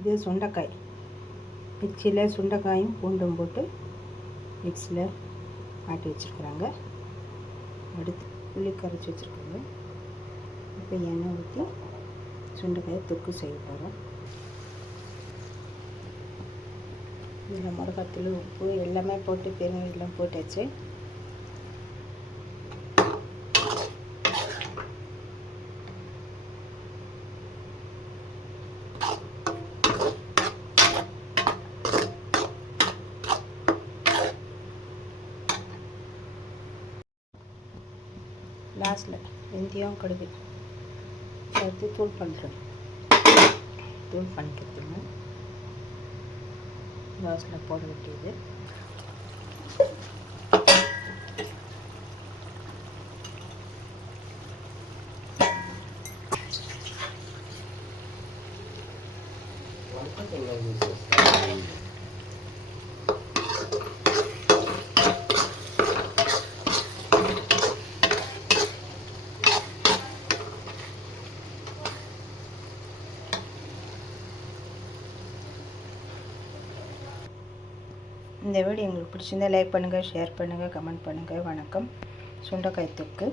இது சுண்டைக்காய். மிக்சியில் சுண்டைக்காயும் பூண்டும் போட்டு மிக்சியில் ஆட்டி வச்சுருக்குறாங்க. அடுத்து புளி கரைச்சி வச்சுருக்காங்க. இப்போ எண்ணெய் ஊற்றி சுண்டைக்காயை தொக்கு செய்ய போகிறோம். இதில் மிளகாத்தூள், உப்பு எல்லாமே போட்டு பெருங்காயம் போட்டாச்சு. லாஸ்ட்டில் வெந்தயம், கடுகு சேர்த்து தூள் பண்ணிக்கிறதுங்க. லாஸ்ட்டில் போட வேண்டியது. இந்த வீடியோ உங்களுக்கு பிடிச்சிருந்தால் லைக் பண்ணுங்கள், ஷேர் பண்ணுங்கள், கமெண்ட் பண்ணுங்கள். வணக்கம். சுண்டைக்காய் தொக்கு.